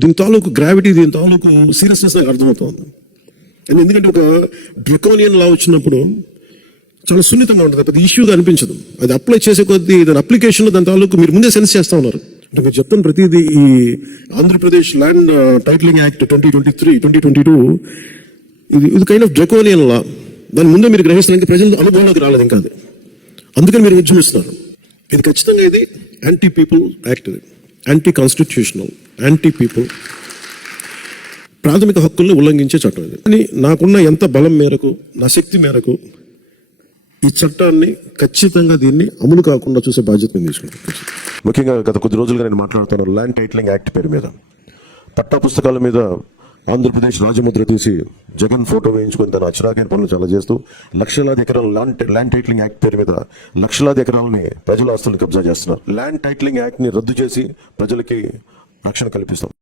దీని తాలూకు గ్రావిటీ, దీని తాలూకు సీరియస్నెస్ నాకు అర్థమవుతుంది. ఎందుకంటే ఒక డ్రకోనియన్ లా వచ్చినప్పుడు చాలా సున్నితంగా ఉంటుంది, పెద్ద ఇష్యూగా అనిపించదు. అది అప్లై చేసే కొద్దీ దాని అప్లికేషన్లో దాని తాలూకు మీరు ముందే సెన్స్ చేస్తూ ఉన్నారు. అంటే మీరు చెప్తాను ప్రతిదీ ఈ ఆంధ్రప్రదేశ్ ల్యాండ్ టైటిలింగ్ యాక్ట్ 2022 ఇది కైండ్ ఆఫ్ డ్రకోనియన్ లా. దాని ముందే మీరు గ్రహిస్తానికి ప్రజలు అనుభవంలోకి రాలేదు ఇంకా అది. అందుకని మీరు ఉద్యమిస్తున్నారు. ఇది ఖచ్చితంగా ఇది anti people act, anti constitutional, anti people, ప్రాథమిక హక్కుల్ని ఉల్లంఘించే చట్టం ఇది. కానీ నాకున్న ఎంత బలం మేరకు, నా శక్తి మేరకు ఈ చట్టాన్ని ఖచ్చితంగా దీన్ని అమలు కాకుండా చూసే బాధ్యత నేను తీసుకుంటాను. ముఖ్యంగా గత కొద్ది రోజులుగా నేను మాట్లాడుతున్నాను ల్యాండ్ టైటిలింగ్ యాక్ట్ పేరు మీద. పట్టా పుస్తకాల మీద ఆంధ్రప్రదేశ్ రాజముద్ర తీసి జగన్ ఫోటో వేయించుకుని తన అచ్చరాకైన పనులు చాలా చేస్తూ లక్షలాది ఎకరాలు ల్యాండ్ టైటిలింగ్ యాక్ట్ పేరు మీద లక్షలాది ఎకరాలని ప్రజల ఆస్తులను కబ్జా చేస్తున్నారు. ల్యాండ్ టైటిలింగ్ యాక్ట్ని రద్దు చేసి ప్రజలకి రక్షణ కల్పిస్తాం.